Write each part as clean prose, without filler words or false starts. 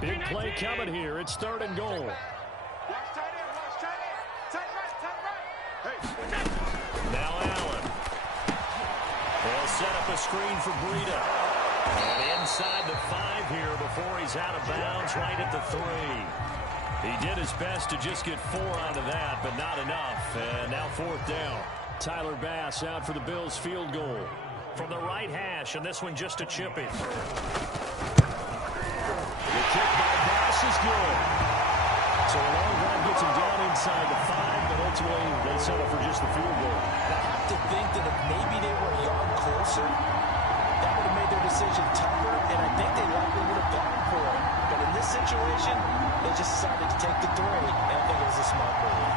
Big play coming here. It's 3rd and goal. Now Allen. They'll set up a screen for Breida. And inside the 5 here before he's out of bounds right at the 3. He did his best to just get 4 out of that, but not enough. And now 4th down. Tyler Bass out for the Bills' field goal. From the right hash, and this one just a chippy. The kick by Bass is good. So a long drive gets him down inside the 5, but ultimately they settle for just the field goal. I have to think that if maybe they were a yard closer, that would have made their decision tougher, and I think they likely would have gone for it. But in this situation, they just decided to take the 3, and I think it was a smart move.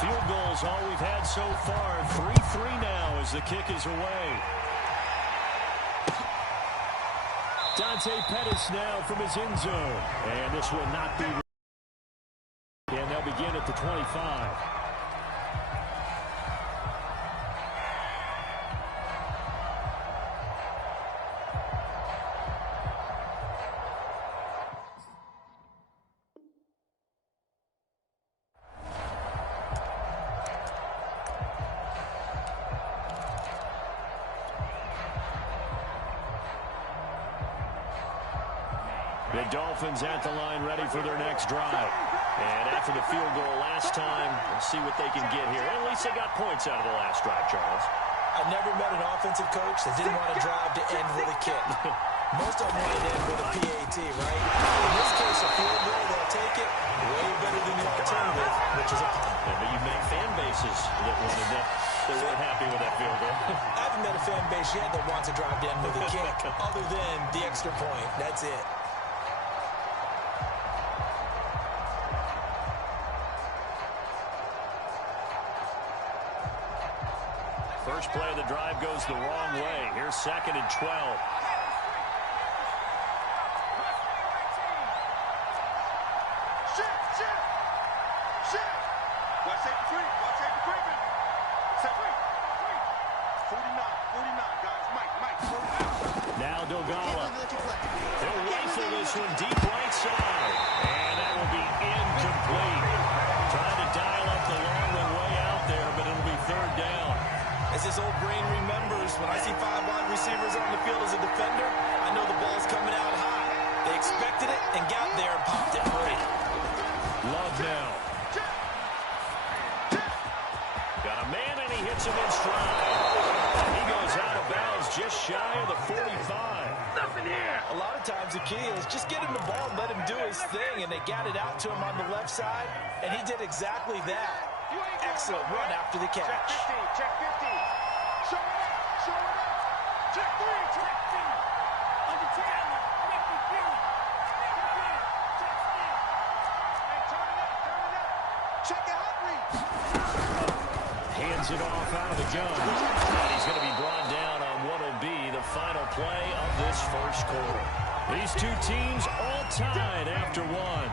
Field goals all we've had so far. 3-3 now as the kick is away. Dante Pettis now from his end zone. And this will not be. And they'll begin at the 25. The Dolphins at the line ready for their next drive. And after the field goal last time, we'll see what they can get here. At least they got points out of the last drive, Charles. I've never met an offensive coach that didn't want to drive to end with a kick. Most of them want to end with a PAT, right? In this case, a field goal, they'll take it. Way better than the alternative, which is a punt. Yeah, but you've met fan bases that weren't happy with that field goal. I haven't met a fan base yet that wants to drive to end with a kick, other than the extra point. That's it. First play of the drive goes the wrong way. Here's 2nd and 12. Now Dogala. They'll rifle this one deep right side. And that will be incomplete. Trying to dial up the long one way out there, but it'll be 3rd down. As this old brain remembers, when I see 5 wide receivers on the field as a defender, I know the ball's coming out high. They expected it and got there and popped it free. Love now. Got a man and he hits him in stride. He goes out of bounds just shy of the 45. Nothing here. A lot of times the key is just get him the ball and let him do his thing, and they got it out to him on the left side, and he did exactly that. Excellent run after the catch. Check 50. Show it up. Check 3. Check 3. On the 10. Check it out. Hands it off out of the gun. And he's going to be brought down on what will be the final play of this first quarter. These two teams all tied after one.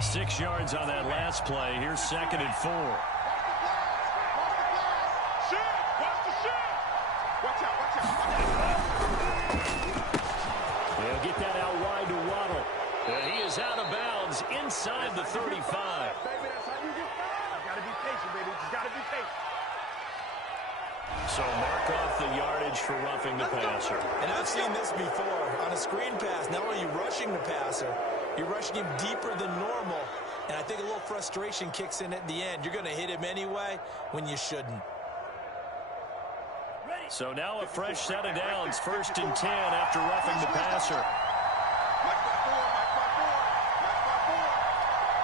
6 yards on that last play. Here's 2nd and 4. They'll get that out wide to Waddle. And he is out of bounds inside the 35. Baby, that's how you get fouled. Gotta be patient, baby. Just gotta be patient. So mark off the yardage for roughing the passer. And I've seen this before. On a screen pass, not only are you rushing the passer, you're rushing him deeper than normal. And I think a little frustration kicks in at the end. You're going to hit him anyway when you shouldn't. So now a fresh set of downs. 1st and 10 after roughing the passer.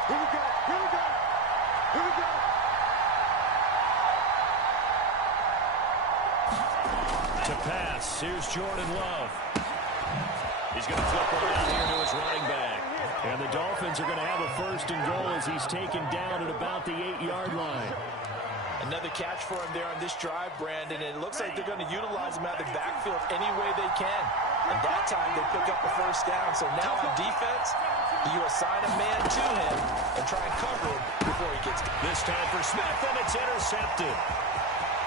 Here we go. To pass, here's Jordan Love. He's going to flip it out here to his running back. And the Dolphins are going to have a 1st and goal as he's taken down at about the 8-yard line. Another catch for him there on this drive, Brandon. And it looks like they're going to utilize him out of the backfield any way they can. And that time they pick up a 1st down. So now on defense, Do you assign a man to him and try and cover him before he gets... This time for Smith, and it's intercepted.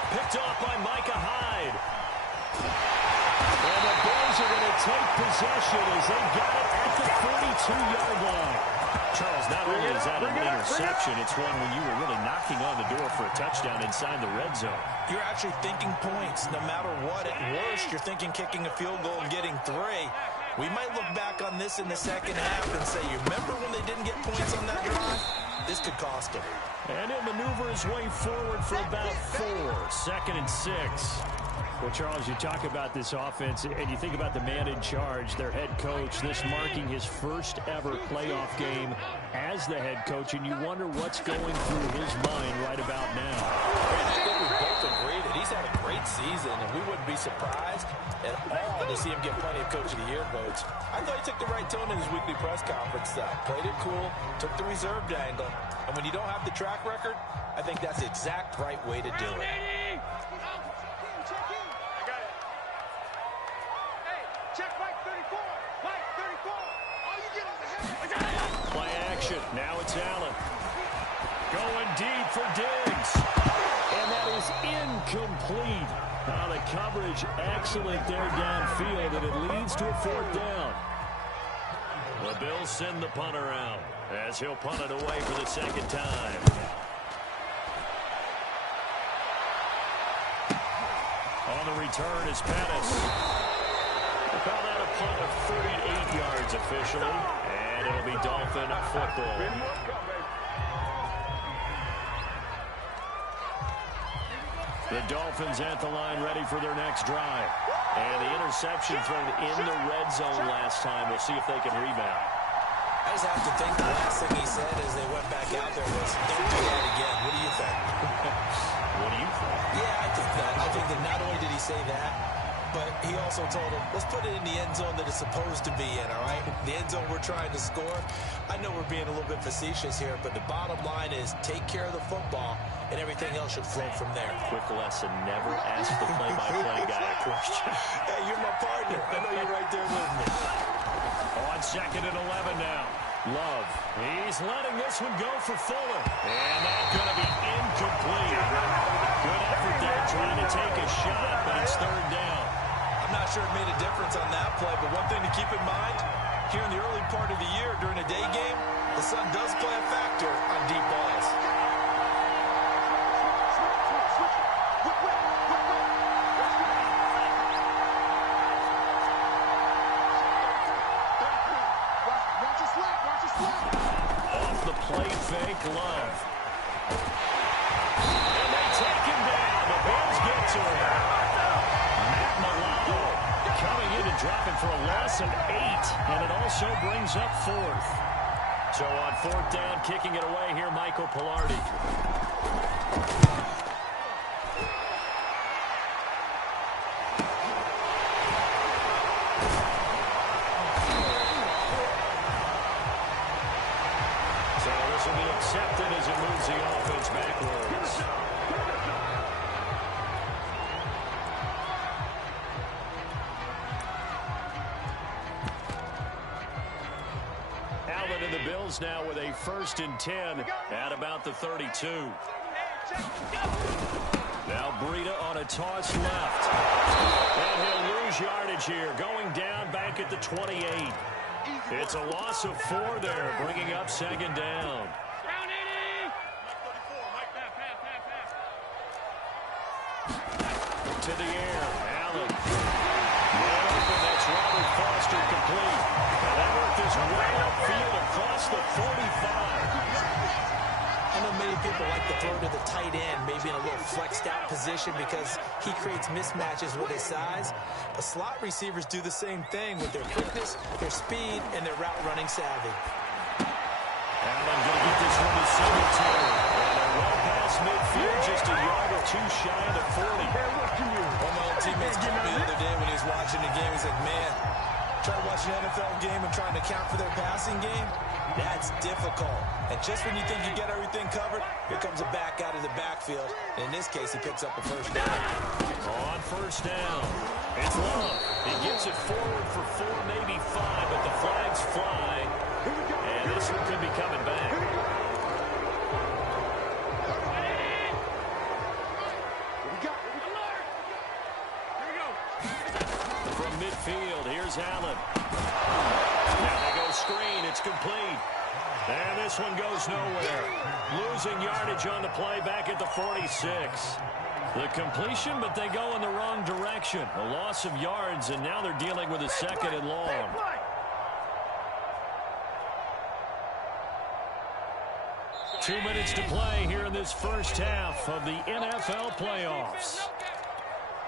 Picked off by Micah Hyde. And the Bills are going to take possession as they got it at the 42-yard line. Charles, not only is that an interception, it's one when you were really knocking on the door for a touchdown inside the red zone. You're actually thinking points. No matter what, at worst, you're thinking kicking a field goal and getting 3. We might look back on this in the second half and say, you remember when they didn't get points on that drive? This could cost them. And he'll maneuver his way forward for about 4. 2nd and 6. Well, Charles, you talk about this offense, and you think about the man in charge, their head coach, this marking his first ever playoff game as the head coach, and you wonder what's going through his mind right about now. I think we both agree that he's had a great season, and we wouldn't be surprised at all to see him get plenty of Coach of the Year votes. I thought he took the right tone in his weekly press conference. Played it cool, took the reserved angle, and when you don't have the track record, I think that's the exact right way to do it. Play action. Now it's Allen. Going deep for Diggs. And that is incomplete. Now the coverage excellent there downfield, and it leads to a 4th down. The Bills send the punter out as he'll punt it away for the 2nd time. On the return is Pettis. We'll call that a punt of 38 yards officially, and it'll be Dolphin football. The Dolphins at the line ready for their next drive. And the interception thrown in the red zone last time. We'll see if they can rebound. I just have to think the last thing he said as they went back out there was, don't do that again. What do you think? What do you think? Yeah, I think that. I think that not only did he say that, but he also told him, let's put it in the end zone that it's supposed to be in, all right? The end zone we're trying to score. I know we're being a little bit facetious here, but the bottom line is take care of the football, and everything else should flow from there. Quick lesson, never ask the play-by-play guy a question. Hey, you're my partner. I know you're right there with me. On 2nd and 11 now. Love. He's letting this one go for Fuller. And that's going to be incomplete. Good effort there trying to take a shot, but it's 3rd down. I'm not sure it made a difference on that play, but one thing to keep in mind, here in the early part of the year during a day game, the sun does play a factor on deep balls. Off the play fake, Love. And they take him down. The Bills get to him. Matt Milano coming in and dropping for a loss of 8. And it also brings up 4th. So on 4th down, kicking it away here, Michael Pilardi. Accepted as it moves the offense backwards. Allen and the Bills now with a 1st and 10 at about the 32. Now Breida on a toss left. And he'll lose yardage here, going down back at the 28. It's a loss of 4 there, bringing up 2nd down. To the air, Allen. Man open, that's Robert Foster complete. And that worked his way upfield across the 45. I know many people like to throw to the tight end, maybe in a little flexed out position because he creates mismatches with his size. But slot receivers do the same thing with their quickness, their speed, and their route running savvy. Allen going to get this one to Singletary. And they're well past midfield, just a yard or 2 shy of the 40. One of my old teammates called me the other day when he was watching the game. He's like, man, trying to watch an NFL game and trying to account for their passing game, that's difficult. And just when you think you get everything covered, here comes a back out of the backfield. And in this case, he picks up a 1st down. On 1st down, it's Love. He gets it forward for 4, maybe 5, but the flags fly. Here's Allen. Now they go screen. It's complete. And this one goes nowhere. Losing yardage on the play back at the 46. The completion, but they go in the wrong direction. A loss of yards, and now they're dealing with a second and long. 2 minutes to play here in this first half of the NFL playoffs.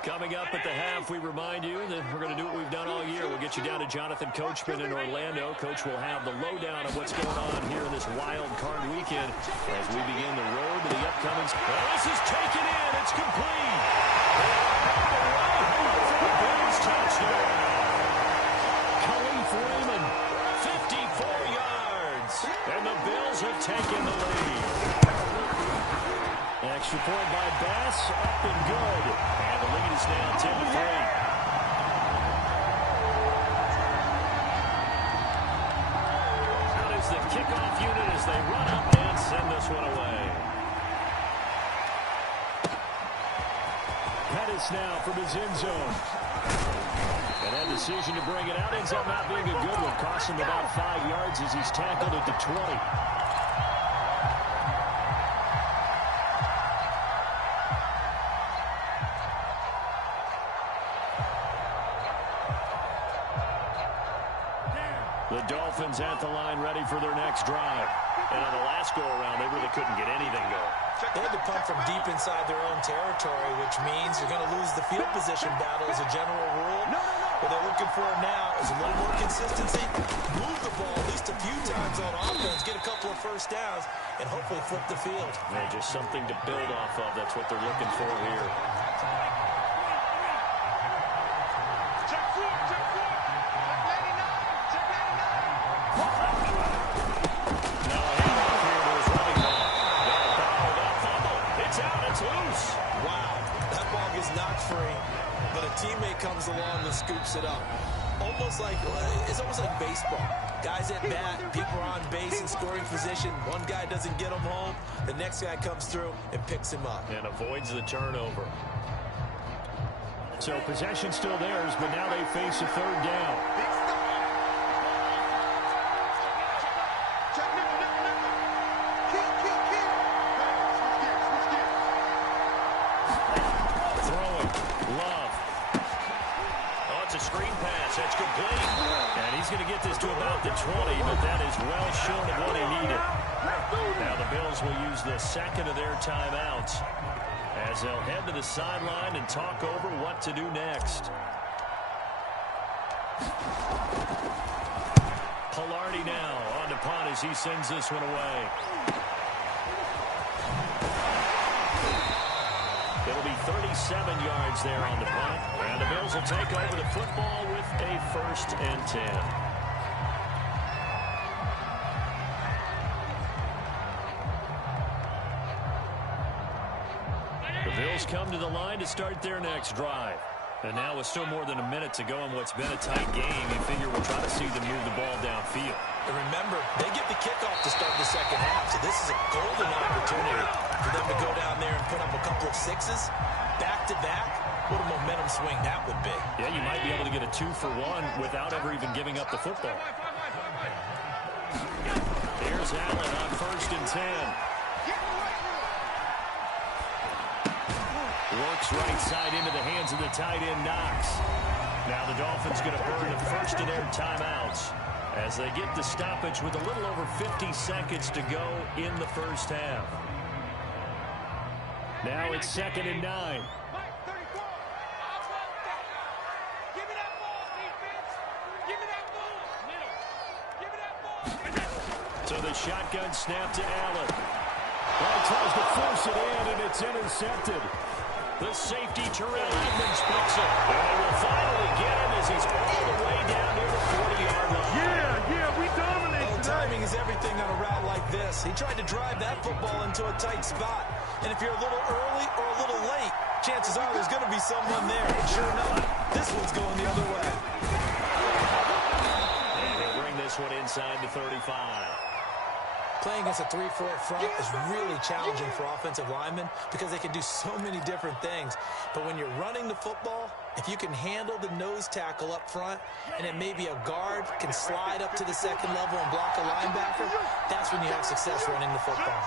Coming up at the half, we remind you that we're going to do what we've done all year. We'll get you down to Jonathan Coachman in Orlando. Coach will have the lowdown of what's going on here in this wild card weekend as we begin the road to the upcoming. Well, this is taken in. It's complete. Bills touchdown. Khalif Raymond, 54 yards. And the Bills have taken the lead. Extra point by Bass, up and good. And the lead is now 10-3. Out is the kickoff unit as they run up and send this one away. Pettis now from his end zone. And that decision to bring it out ends up not being a good one. Cost him about 5 yards as he's tackled at the 20. The Dolphins at the line ready for their next drive. And on the last go-around, they really couldn't get anything going. They had to punt from deep inside their own territory, which means you're going to lose the field position battle as a general rule. What they're looking for now is a little more consistency, move the ball at least a few times on offense, get a couple of first downs, and hopefully flip the field. Yeah, just something to build off of. That's what they're looking for here. Teammate comes along and scoops it up. It's almost like baseball. Guys at bat, people are on base in scoring position. One guy doesn't get him home. The next guy comes through and picks him up. And avoids the turnover. So possession still theirs, but now they face a third down. That's complete. And he's going to get this to about the 20, but that is well short of what he needed. Now the Bills will use the second of their timeouts as they'll head to the sideline and talk over what to do next. Pilardi now on the punt as he sends this one away. It'll be 37 yards there on the punt. And the Bills will take over the football with a 1st and 10. The Bills come to the line to start their next drive. And now with still more than a minute to go in what's been a tight game, you figure we'll try to see them move the ball downfield. And remember, they get the kickoff to start the second half, so this is a golden opportunity for them to go down there and put up a couple of sixes, back-to-back. What a momentum swing that would be. Yeah, you might be able to get a 2-for-1 without ever even giving up the football. Here's Allen on 1st and 10. Works right side into the hands of the tight end, Knox. Now the Dolphins going to burn the first of their timeouts as they get the stoppage with a little over 50 seconds to go in the first half. Now it's 2nd and 9. So the shotgun snap to Allen. Well, he tries to force it in, and it's intercepted. The safety, Terrell Edmonds, picks it. And they will finally get him as he's all the way down near the 40-yard line. Yeah, we dominate today. Timing is everything on a route like this. He tried to drive that football into a tight spot. And if you're a little early or a little late, chances are there's going to be someone there. And sure enough, this one's going the other way. And they'll bring this one inside the 35. Playing against a 3-4 front is really challenging for offensive linemen because they can do so many different things. But when you're running the football, if you can handle the nose tackle up front, and then maybe a guard can slide up to the second level and block a linebacker, that's when you have success running the football.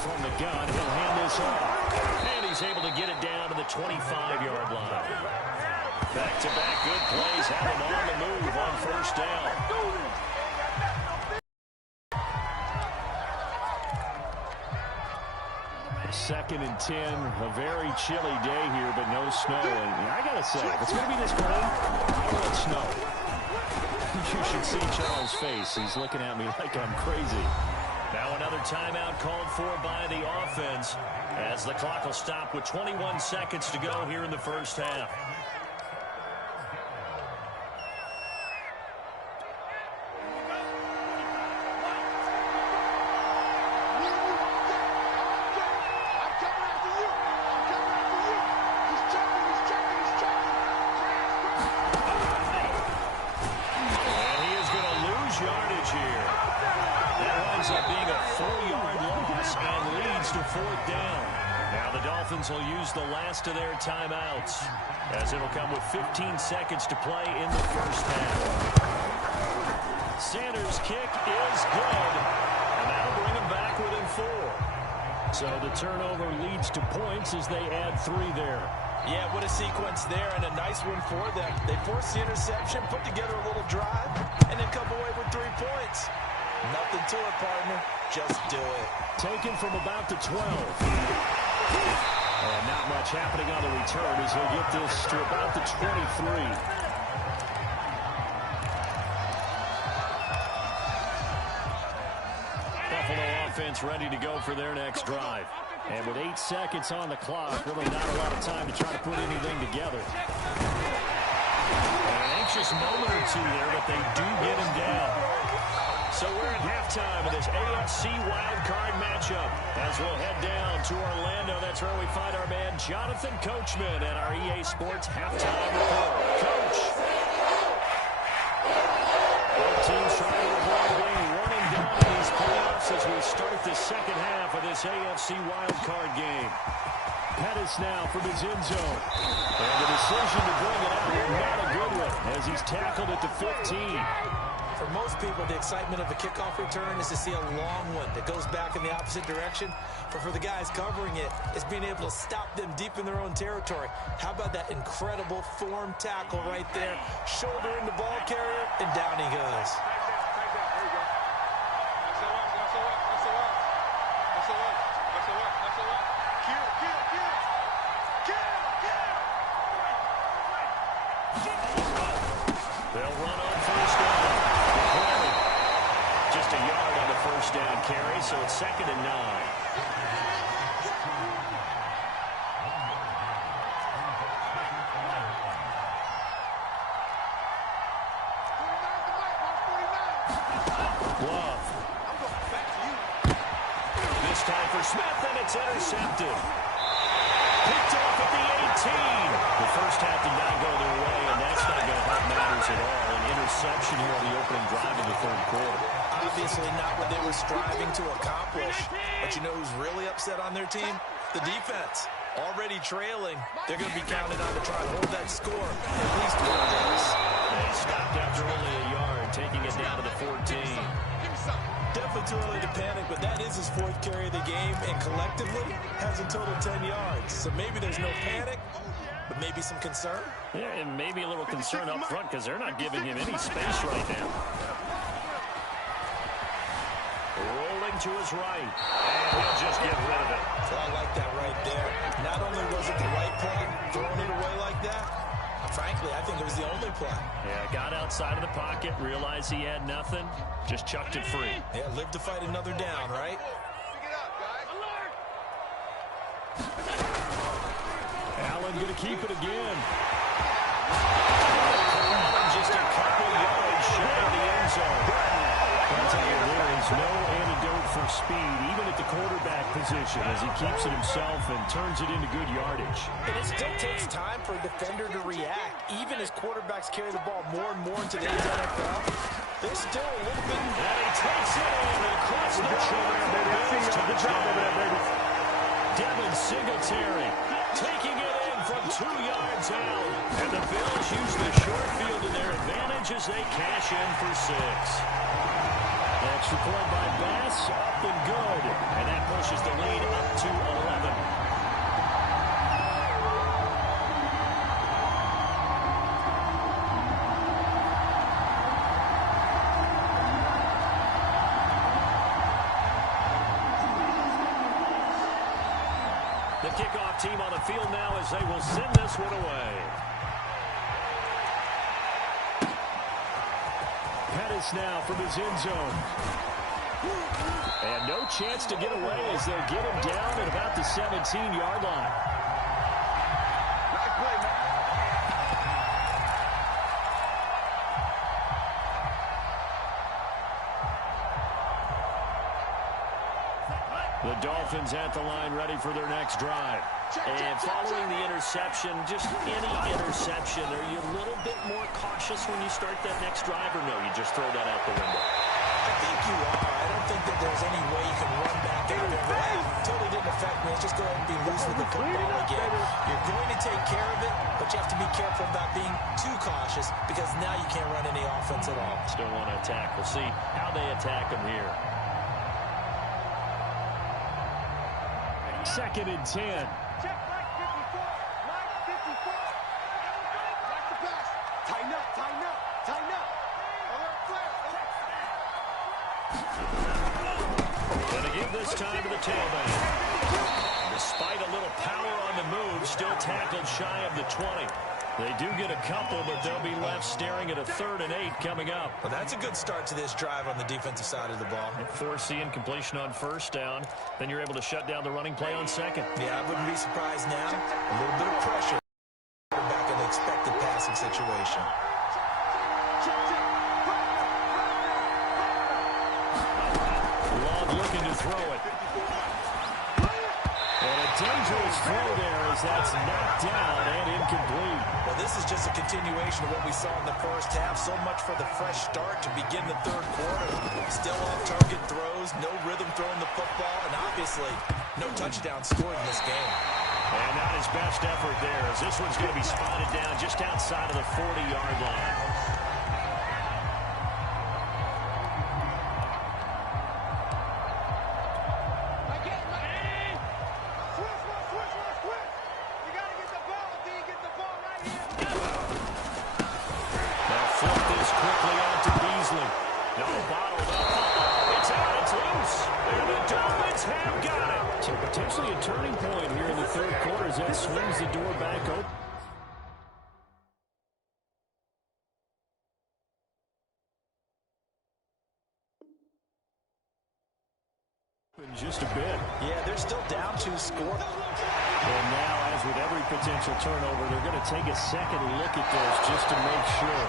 From the gun, he'll hand this off. And he's able to get it down to the 25-yard line. Back-to-back good plays have him on the move on first down. Second and 10, a very chilly day here, but no snow. And I got to say, if it's going to be this cold, I want snow. You should see Charles' face. He's looking at me like I'm crazy. Now another timeout called for by the offense as the clock will stop with 21 seconds to go here in the first half. Will use the last of their timeouts as it'll come with 15 seconds to play in the first half. Sanders' kick is good, and that'll bring him back within 4. So the turnover leads to points as they add 3 there. Yeah, what a sequence there, and a nice one for them. They forced the interception, put together a little drive, and then come away with 3 points. Nothing to it, partner. Just do it. Taken from about the 12. And not much happening on the return as he'll get this to about the 23. Buffalo offense ready to go for their next drive. And with 8 seconds on the clock, really not a lot of time to try to put anything together. An anxious moment or two there, but they do get him down. So we're at halftime of this AFC Wildcard matchup as we'll head down to Orlando. That's where we find our man Jonathan Coachman at our EA Sports Halftime Report. Coach. Both teams trying to avoid being one and done in these playoffs as we start the second half of this AFC Wildcard game. Pettis now from his end zone. And the decision to bring it out, not a good one, as he's tackled at the 15. For most people, the excitement of a kickoff return is to see a long one that goes back in the opposite direction. But for the guys covering it, it's being able to stop them deep in their own territory. How about that incredible form tackle right there? Shoulder in the ball carrier, and down he goes. They'll run on first down. Just a yard on the first down carry, so it's 2nd and 9. Love. This time for Smith, and it's intercepted. Picked off at the 18. The first half did not go their way, and that's not going to help matters at all. An interception here on the opening drive of the 3rd quarter. Obviously not what they were striving to accomplish. But you know who's really upset on their team? The defense. Already trailing. They're going to be counted on to try and hold that score at least 1 place. They stopped after only a yard, taking it down to the 14. Definitely too early to panic, but that is his 4th carry of the game, and collectively has a total 10 yards. So maybe there's no panic, but maybe some concern. Yeah, and maybe a little concern up front because they're not giving him any space right now. Rolling to his right, and he'll just get rid of it. So I like that right there. Not only was it the right play, throwing it away like that, frankly, I think it was the only play. Yeah, got outside of the pocket, realized he had nothing, just chucked it free. Yeah, live to fight another down, right? Allen going to keep it again. Just a couple yards shy of the end zone. I'll tell you, there is no antidote for speed, even at the quarterback position, as he keeps it himself and turns it into good yardage. And it still takes time for a defender to react. Even as quarterbacks carry the ball more and more in today's NFL, there's still a little bit. And he takes it in across the touchdown. Devin Singletary taking it in from 2 yards out. And the Bills use the short field to their advantage as they cash in for 6. Extra point by Bass, up and good. And that pushes the lead up to 11. The kickoff team on the field now as they will send this one away. Pettis now from his end zone. And no chance to get away as they'll get him down at about the 17-yard line. Nice play, man. The Dolphins at the line ready for their next drive. And following the interception, just any interception, are you a little bit more cautious when you start that next drive, or no, you just throw that out the window? I think you are. I don't think that there's any way you can run back out there. That totally didn't affect me. Let's just go ahead and be loose with the football again. You're going to take care of it, but you have to be careful about being too cautious because now you can't run any offense at all. Still want to attack. We'll see how they attack them here. 2nd and 10. Check right 54. Right 54. Like the pass. Tighten up, tighten up, tighten up. Going to give this time to the tailback. Despite a little power on the move, still tackled shy of the 20. They do get a couple, but they'll be left staring at a 3rd and 8 coming up. Well, that's a good start to this drive on the defensive side of the ball. Foreseeing completion on 1st down. Then you're able to shut down the running play on 2nd. Yeah, I wouldn't be surprised now. A little bit of pressure back in the expected passing situation. Long looking to throw it. And a dangerous throw there as that's knocked down and incomplete. Well, this is just a continuation of what we saw in the first half. So much for the fresh start to begin the 3rd quarter. Still off-target throws, no rhythm throwing the football, and obviously no touchdown scored in this game. And not his best effort there, as this one's going to be spotted down just outside of the 40-yard line. Potentially a turning point here in the 3rd quarter as that swings the door back open. Just a bit. Yeah, they're still down 2 score. And now, as with every potential turnover, they're going to take a second look at this just to make sure.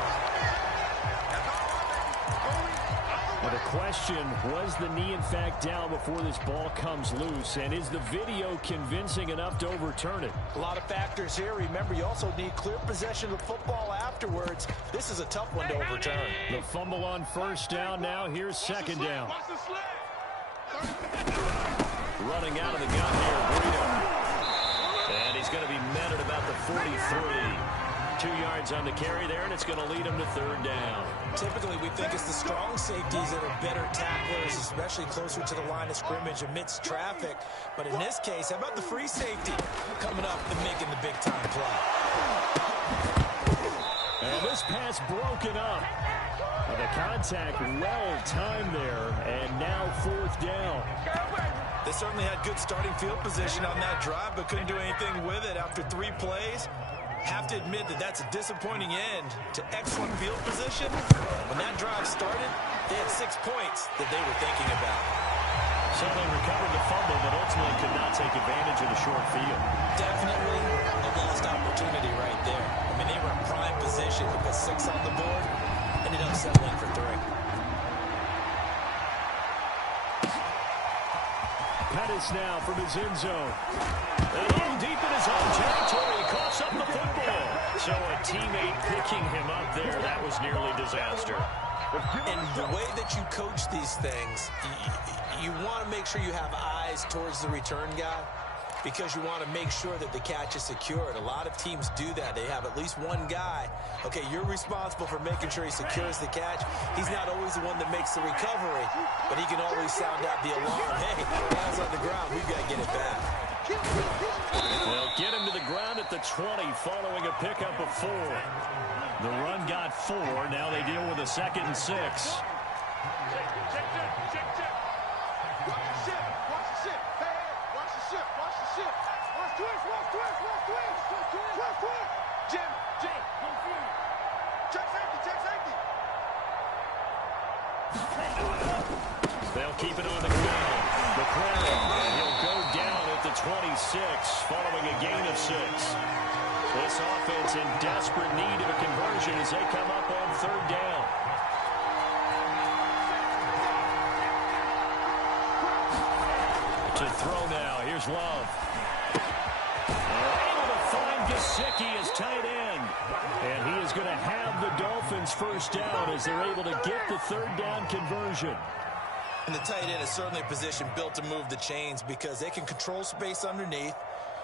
Well, the question, was the knee in fact down before this ball comes loose? And is the video convincing enough to overturn it? A lot of factors here. Remember, you also need clear possession of the football afterwards. This is a tough one to overturn. The fumble on 1st down. Now here's 2nd down. Running out of the gun here, Breida. And he's going to be met at about the 43. 2 yards on the carry there, and it's going to lead him to 3rd down. Typically, we think it's the strong safeties that are better tacklers, especially closer to the line of scrimmage amidst traffic. But in this case, how about the free safety coming up and making the big-time play? And this pass broken up. The contact well-timed there, and now 4th down. They certainly had good starting field position on that drive, but couldn't do anything with it after 3 plays. Have to admit that that's a disappointing end to excellent field position. When that drive started, they had 6 points that they were thinking about. So they recovered the fumble, but ultimately could not take advantage of the short field. Definitely a lost opportunity right there. I mean, they were in prime position to put 6 on the board, ended up settling for 3. Pettis now from his end zone. A little deep in his own territory. He coughs up the football. So a teammate picking him up there, that was nearly disaster. And the way that you coach these things, you want to make sure you have eyes towards the return guy because you want to make sure that the catch is secured. A lot of teams do that. They have at least one guy. Okay, you're responsible for making sure he secures the catch. He's not always the one that makes the recovery, but he can always sound out the alarm. Hey, ball's on the ground. We've got to get it back. They'll get him to the ground at the 20 following a pickup of 4. The run got 4. Now they deal with a 2nd and 6. Check. Watch the ship. Hey, watch the ship. Watch twist. Jim. Check safety. They'll keep it on the ground. McLaren, and he'll go down at the 26 following a gain of 6. This offense in desperate need of a conversion as they come up on 3rd down. To throw now. Here's Love. They're able to find Gesicki as tight end. And he is going to have the Dolphins first down as they're able to get the 3rd down conversion. And the tight end is certainly a position built to move the chains because they can control space underneath.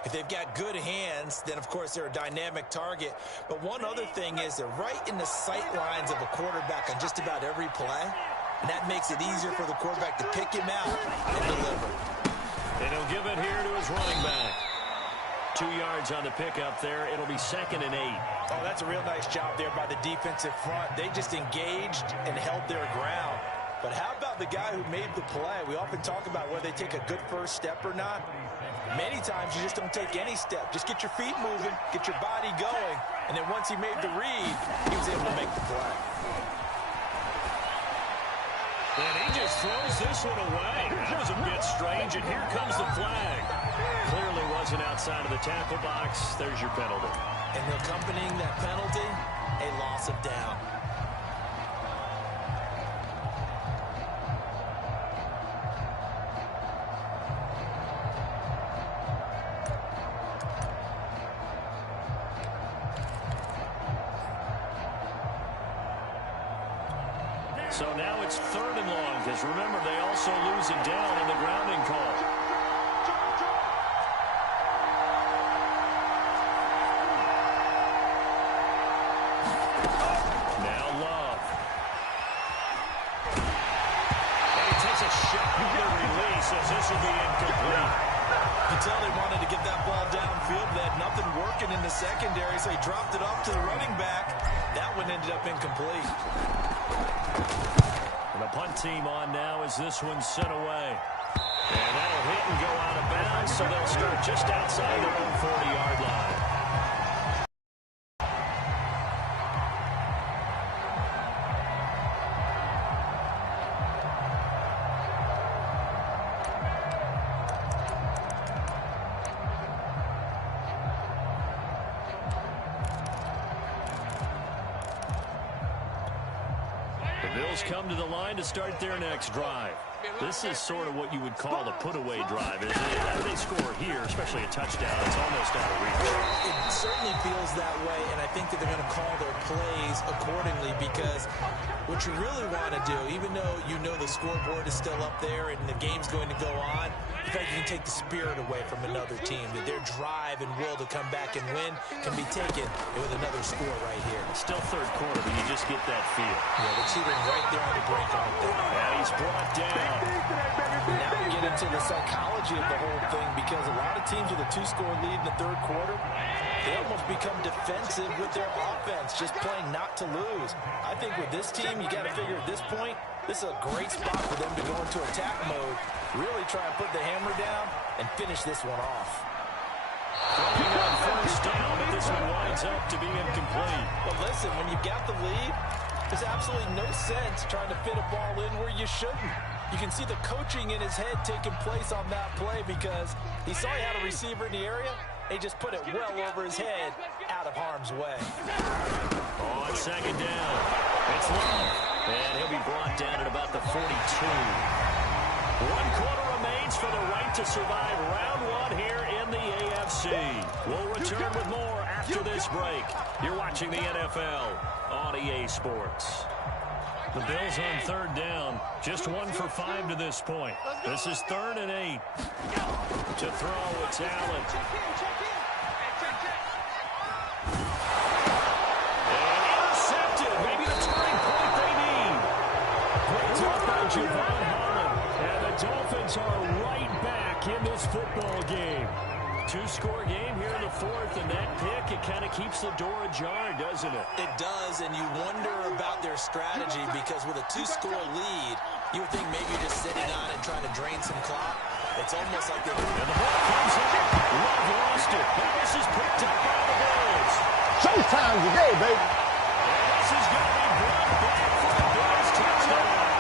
If they've got good hands, then, of course, they're a dynamic target. But one other thing is they're right in the sight lines of a quarterback on just about every play. And that makes it easier for the quarterback to pick him out and deliver. And he'll give it here to his running back. 2 yards on the pickup there. It'll be 2nd and 8. Oh, that's a real nice job there by the defensive front. They just engaged and held their ground. But how about the guy who made the play? We often talk about whether they take a good first step or not. Many times you just don't take any step. Just get your feet moving, get your body going, and then once he made the read, he was able to make the play. And he just throws this one away. That was a bit strange, and here comes the flag. Clearly wasn't outside of the tackle box. There's your penalty. And accompanying that penalty, a loss of down. So now it's 3rd and long, because remember, they also lose it down in the grounding call. Now Love. And he takes a shot at the release as this will be incomplete. You can tell they wanted to get that ball downfield. They had nothing working in the secondary, so he dropped it off to the running back. That one ended up incomplete. And the punt team on now as this one's sent away. And that'll hit and go out of bounds, so they'll start just outside their own 40-yard line. Bills come to the line to start their next drive. This is sort of what you would call a put-away drive, isn't it? After they score here, especially a touchdown, it's almost out of reach. It certainly feels that way, and I think that they're going to call their plays accordingly because what you really want to do, even though you know the scoreboard is still up there and the game's going to go on, in fact, you can take the spirit away from another team, that their drive and will to come back and win can be taken with another score right here. Still 3rd quarter, but you just get that feel. Yeah, they're teetering right there on the brink, aren't they? And he's brought down. Now we get into the psychology of the whole thing because a lot of teams with a 2-score lead in the 3rd quarter, they almost become defensive with their offense, just playing not to lose. I think with this team, you got to figure at this point, this is a great spot for them to go into attack mode, really try and put the hammer down and finish this one off. Throwing on 1st down, but this one winds up to be incomplete. But listen, when you've got the lead, there's absolutely no sense trying to fit a ball in where you shouldn't. You can see the coaching in his head taking place on that play because he saw he had a receiver in the area. He just put it well over his head, out of harm's way. On 2nd down, it's Love, and he'll be brought down at about the 42. 1 quarter remains for the right to survive round one here in the AFC. We'll return with more after this break. You're watching the NFL on EA Sports. The Bills on third down. Just 1 for 5 to this point. This is 3rd and 8. To throw, it's Allen. And intercepted. Maybe the turning point they need. Great job by Javon Holland. And the Dolphins are right back in this football game. 2-score game here in the 4th, and that pick, it kind of keeps the door ajar, doesn't it? It does, and you wonder about their strategy because with a 2-score lead, you would think maybe you're just sitting on it trying to drain some clock. It's almost like they're... And the ball comes out. Love lost it. Now this is picked up by the Bills. Showtime today, baby. And this is going to be brought back for the Bills touchdown.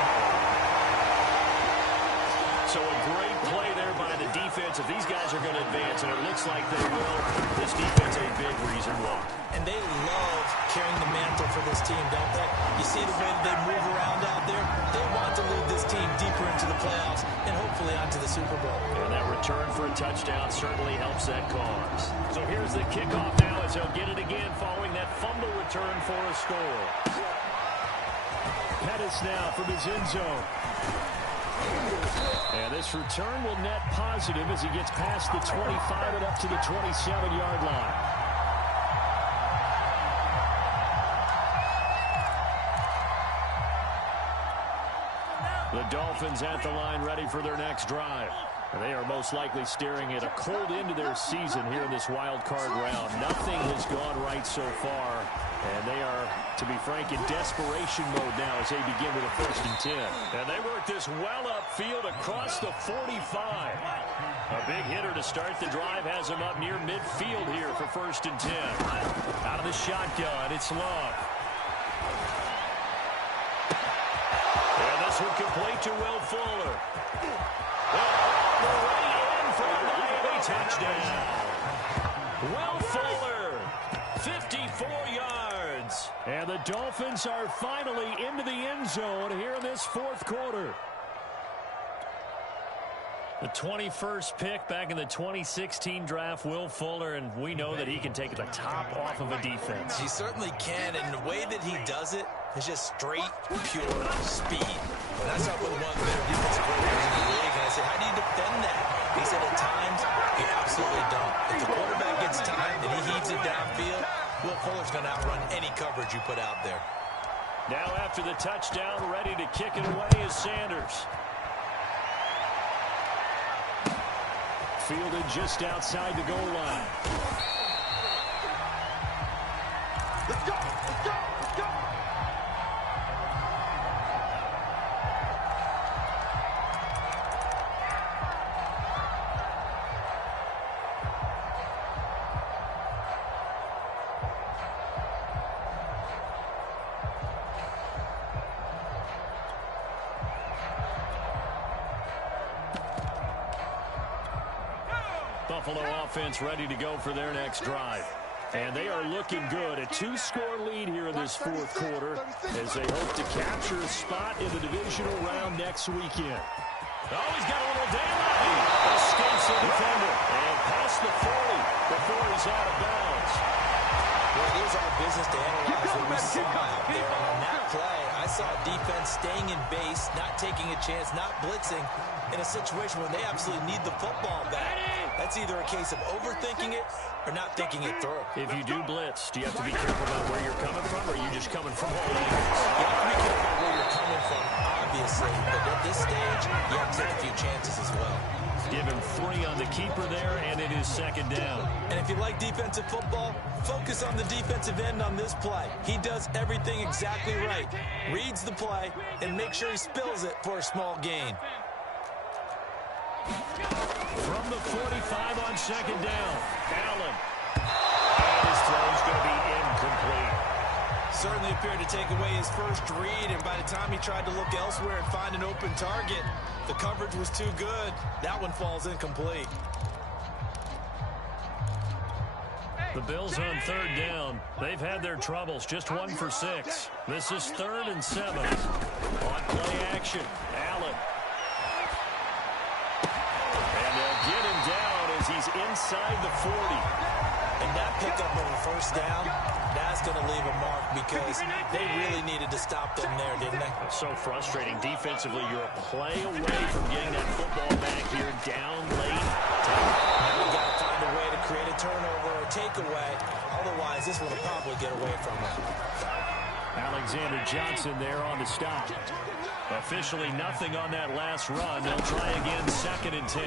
So a great play there by the defense. If these guys are going to advance, and it looks like they will, this defense a big reason why. And they love carrying the mantle for this team, don't they? You see the way that they move around out there? They want to lead this team deeper into the playoffs and hopefully onto the Super Bowl. And that return for a touchdown certainly helps that cause. So here's the kickoff now as he'll get it again following that fumble return for a score. Pettis now from his end zone. And this return will net positive as he gets past the 25 and up to the 27-yard line. The Dolphins at the line ready for their next drive. They are most likely staring at a cold end to their season here in this wild card round. Nothing has gone right so far, and they are, to be frank, in desperation mode now as they begin with a 1st and 10. And they work this well upfield across the 45. A big hitter to start the drive has him up near midfield here for 1st and 10. Out of the shotgun, it's Love. And this one complete to Will Fuller. Touchdown. Will Fuller, 54 yards. And the Dolphins are finally into the end zone here in this 4th quarter. The 21st pick back in the 2016 draft, Will Fuller, and we know that he can take the top off of a defense. He certainly can, and the way that he does it is just straight, pure speed. And I saw with one of the better defensive coordinators in the league, and I said, how do you defend that? He said at times, you absolutely don't. If the quarterback gets time and he heaves it downfield, Will Fuller's going to outrun any coverage you put out there. Now after the touchdown, ready to kick it away is Sanders. Fielded just outside the goal line. Let's go! Let's go! Let's go! Buffalo offense ready to go for their next drive. And they are looking good. A 2-score lead here in this 4th quarter as they hope to capture a spot in the divisional round next weekend. Oh, he's got a little daylight. Escapes the defender. And past the 40 before he's out of bounds. Well, it is our business to analyze what we saw out there. And on that play, I saw defense staying in base, not taking a chance, not blitzing in a situation where they absolutely need the football back. That's either a case of overthinking it or not thinking it through. If you do blitz, do you have to be careful about where you're coming from, or are you just coming from all angles? You have to be careful about where you're coming from, obviously. But at this stage, you have to take a few chances as well. Give him 3 on the keeper there, and it is 2nd down. And if you like defensive football, focus on the defensive end on this play. He does everything exactly right. Reads the play and makes sure he spills it for a small gain. From the 45 on 2nd down, Allen. And his throw's going to be incomplete. Certainly appeared to take away his first read, and by the time he tried to look elsewhere and find an open target, the coverage was too good. That one falls incomplete. The Bills on 3rd down. They've had their troubles, just 1 for 6. This is 3rd and 7. On play action, Allen. he's inside the 40. And that pickup of a first down, that's going to leave a mark because they really needed to stop them there, didn't they? So frustrating. Defensively, you're a play away from getting that football back here down late. Now you got to find a way to create a turnover or takeaway. Otherwise, this one will probably get away from them. Alexander Johnson there on the stop. Officially nothing on that last run. They'll try again, 2nd and 10.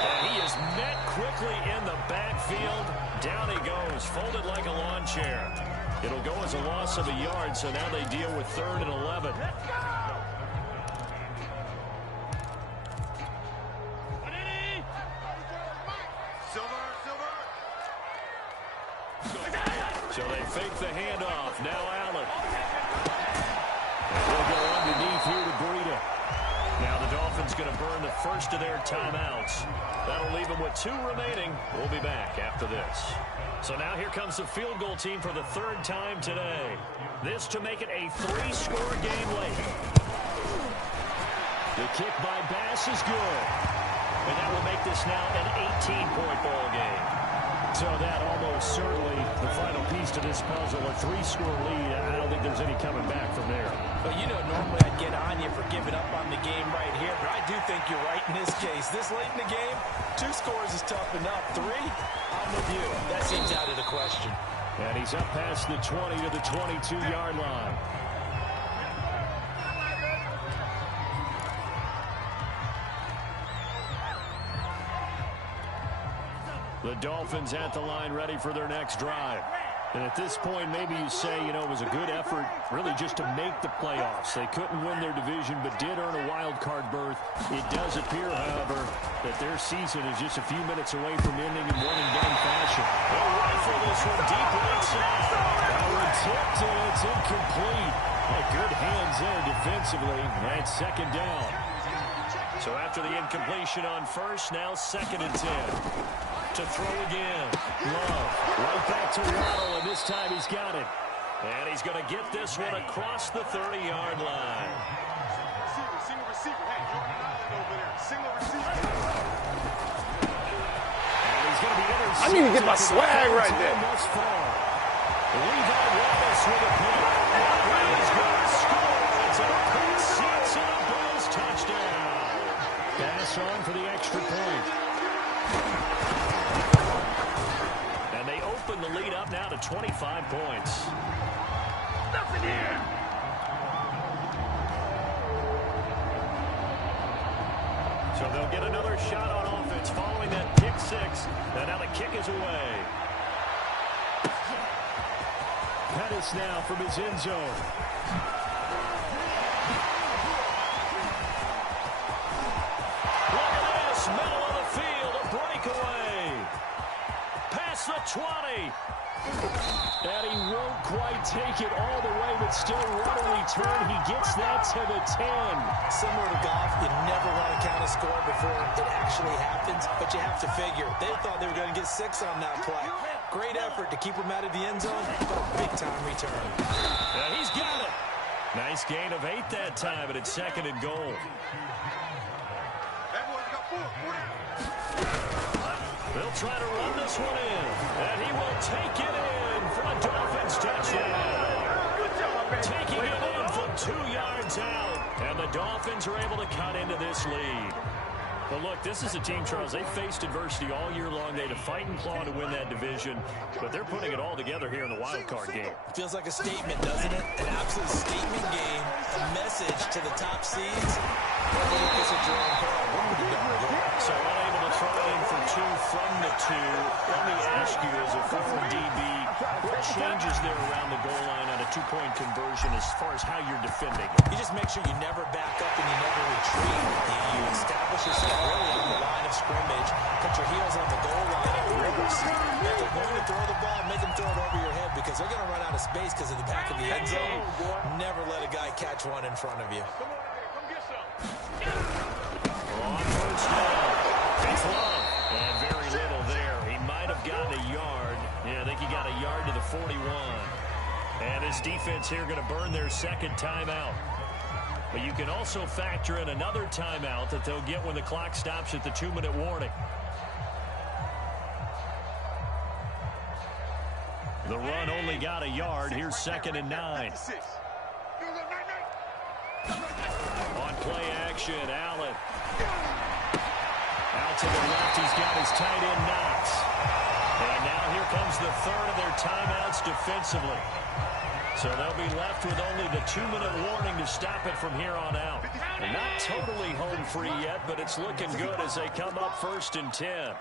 And he is met quickly in the backfield. Down he goes, folded like a lawn chair. It'll go as a loss of a yard, so now they deal with 3rd and 11. So they fake the handoff. Now Allen. They'll go underneath here to Breida. Now the Dolphins going to burn the first of their timeouts. That'll leave them with 2 remaining. We'll be back after this. So now here comes the field goal team for the 3rd time today. This to make it a 3-score game late. The kick by Bass is good. And that will make this now an 18-point ball game. So that almost certainly the final piece to this puzzle, a 3-score lead. I don't think there's any coming back from there. But you know, normally I'd get on you for giving up on the game right here, but I do think you're right in this case. This late in the game, 2 scores is tough enough. 3, I'm with you. That seems out of the question. And he's up past the 20 to the 22-yard line. The Dolphins at the line ready for their next drive. And at this point, maybe you say, you know, it was a good effort really just to make the playoffs. They couldn't win their division but did earn a wild card berth. It does appear, however, that their season is just a few minutes away from ending in one-and-done fashion. They'll rifle this one deep right side. Howard tipped and it's incomplete. Oh, good hands there defensively. And 2nd down. So after the incompletion on first, now 2nd and 10. To throw again. Love. Right back to Waddle, and this time he's got it. And he's going to get this one across the 30-yard line. Single receiver. Hey, you're on an island over there. Single receiver. And he's going to be intercepted. I need to get my swag right there. Thus far. Levi Wallace with a pick. He's going to score. It's a quick 6 and a Bills touchdown. Pass on for the extra point. And they open the lead up now to 25 points. Nothing here. So they'll get another shot on offense following that pick 6. And now the kick is away. Pettis now from his end zone. Look at this. Middle of the field. A breakaway. Past the 20. And he won't quite take it all the way, but still what a return. He gets that to the 10. Similar to golf, you never want to count a score before it actually happens, but you have to figure. They thought they were going to get 6 on that play. Great effort to keep him out of the end zone, but a big-time return. And he's got it. Nice gain of 8 that time, and it's 2nd and goal. They'll try to run this one in, and he will take it in for a Dolphins touchdown. Taking it in from 2 yards out, and the Dolphins are able to cut into this lead. But look, this is a team, Charles, they faced adversity all year long. They had to fight and claw to win that division, but they're putting it all together here in the wild card game. Feels like a statement, doesn't it? An absolute statement game, a message to the top seeds. So unable to throw it in for 2 from the 2. Let me ask you, as a former DB, what changes there around the goal line on a 2-point conversion as far as how you're defending? You just make sure you never back up and you never retreat. You establish yourself really on the line of scrimmage, put your heels on the goal line and reverse. If they're going to throw the ball, make them throw it over your head because they're going to run out of space because of the back of the end zone. Never let a guy catch one in front of you. On first down, it's Love. And very little there. He might have gotten a yard. Yeah, I think he got a yard to the 41. And this defense here going to burn their 2nd timeout. But you can also factor in another timeout that they'll get when the clock stops at the 2-minute warning. The run only got a yard. Here's 2nd and 9. On play action, Allen. Out to the left, he's got his tight end Knox. And now here comes the third of their timeouts defensively. So they'll be left with only the 2-minute warning to stop it from here on out. And not totally home free yet, but it's looking good as they come up 1st and 10.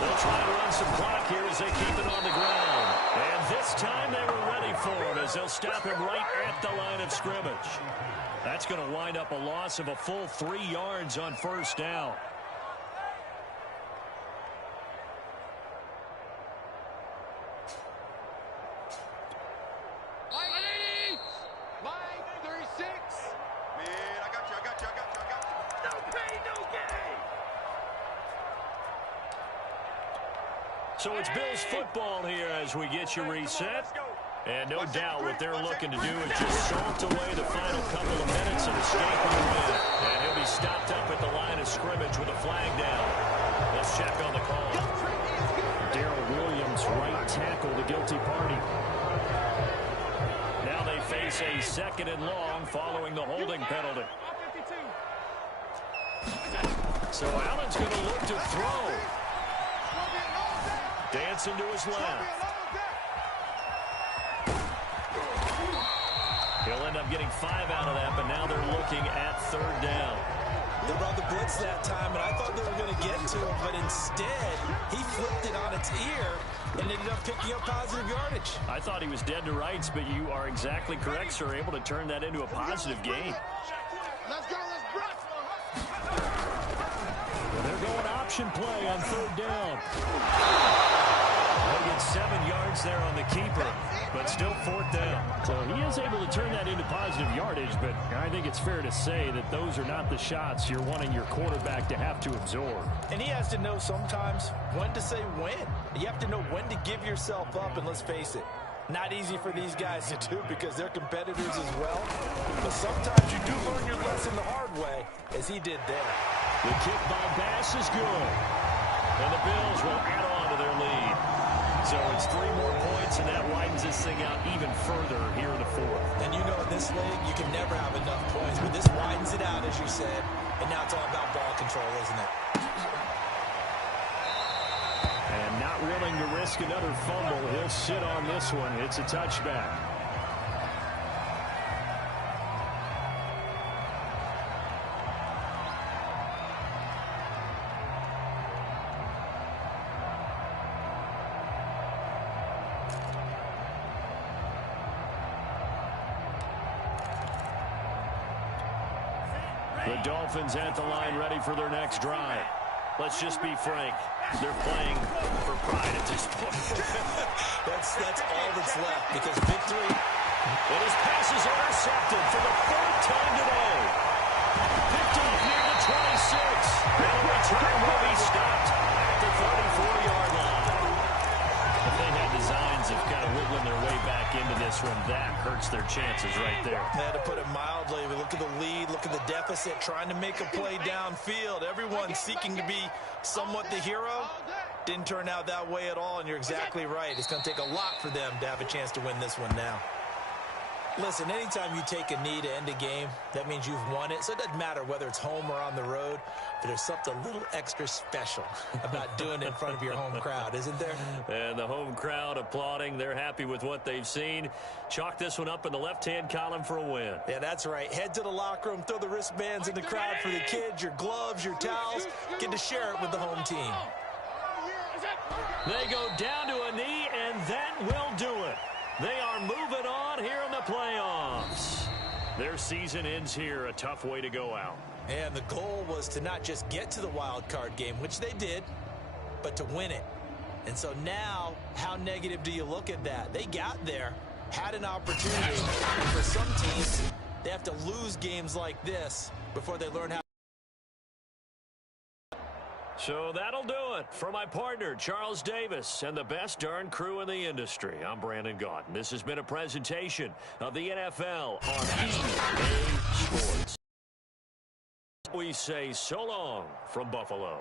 They'll try to run some clock here as they keep it on the ground. And this time they were ready for it as they'll stop him right at the line of scrimmage. That's going to wind up a loss of a full 3 yards on 1st down. So it's Bills football here as we get you reset. And no doubt what they're looking to do is just salt away the final couple of minutes and escape with a win. And he'll be stopped up at the line of scrimmage with a flag down. Let's check on the call. Darrell Williams, right tackle, the guilty party. Now they face a 2nd and long following the holding penalty. So Allen's going to look to throw. Dancing to his left. He'll end up getting 5 out of that, but now they're looking at 3rd down. They brought the blitz that time, and I thought they were going to get to him, but instead, he flipped it on its ear and ended up picking up positive yardage. I thought he was dead to rights, but you are exactly correct, sir. Able to turn that into a positive gain. Let's go, let's brush. They're going option play on 3rd down. They'll get 7 yards there on the keeper, but still 4th down. So he is able to turn that into positive yardage, but I think it's fair to say that those are not the shots you're wanting your quarterback to have to absorb. And he has to know sometimes when to say when. You have to know when to give yourself up, and let's face it, not easy for these guys to do because they're competitors as well. But sometimes you do learn your lesson the hard way, as he did there. The kick by Bass is good. And the Bills will add on to their lead. So it's 3 more points, and that widens this thing out even further here in the 4th. And you know in this league, you can never have enough points, but this widens it out, as you said. And now it's all about ball control, isn't it? And not willing to risk another fumble. He'll sit on this one. It's a touchback. The Dolphins at the line ready for their next drive. Let's just be frank. They're playing for pride at this point. that's all that's left because victory. And his pass is intercepted for the 3rd time today. Picked him near the 26. And the return will be stopped at the 34-yard line. If they had designs of kind of wiggling their way back into this one, that hurts their chances right there. To put it mildly, we look at the lead, look at the deficit, trying to make a play downfield. Everyone seeking to be somewhat the hero. Didn't turn out that way at all, and you're exactly right. It's going to take a lot for them to have a chance to win this one now. Listen, anytime you take a knee to end a game, that means you've won it. So it doesn't matter whether it's home or on the road, but there's something a little extra special about doing it in front of your home crowd, isn't there? And the home crowd applauding. They're happy with what they've seen. Chalk this one up in the left-hand column for a win. Yeah, that's right. Head to the locker room, throw the wristbands in the crowd for the kids, your gloves, your towels. Get to share it with the home team. They go down to a knee, and that will do it. They are moving on here in the playoffs. Their season ends here, a tough way to go out. And the goal was to not just get to the wild card game, which they did, but to win it. And so now, how negative do you look at that? They got there, had an opportunity. And for some teams, they have to lose games like this before they learn how. So that'll do it. For my partner, Charles Davis, and the best darn crew in the industry, I'm Brandon Gaudin. This has been a presentation of the NFL on EA Sports. We say so long from Buffalo.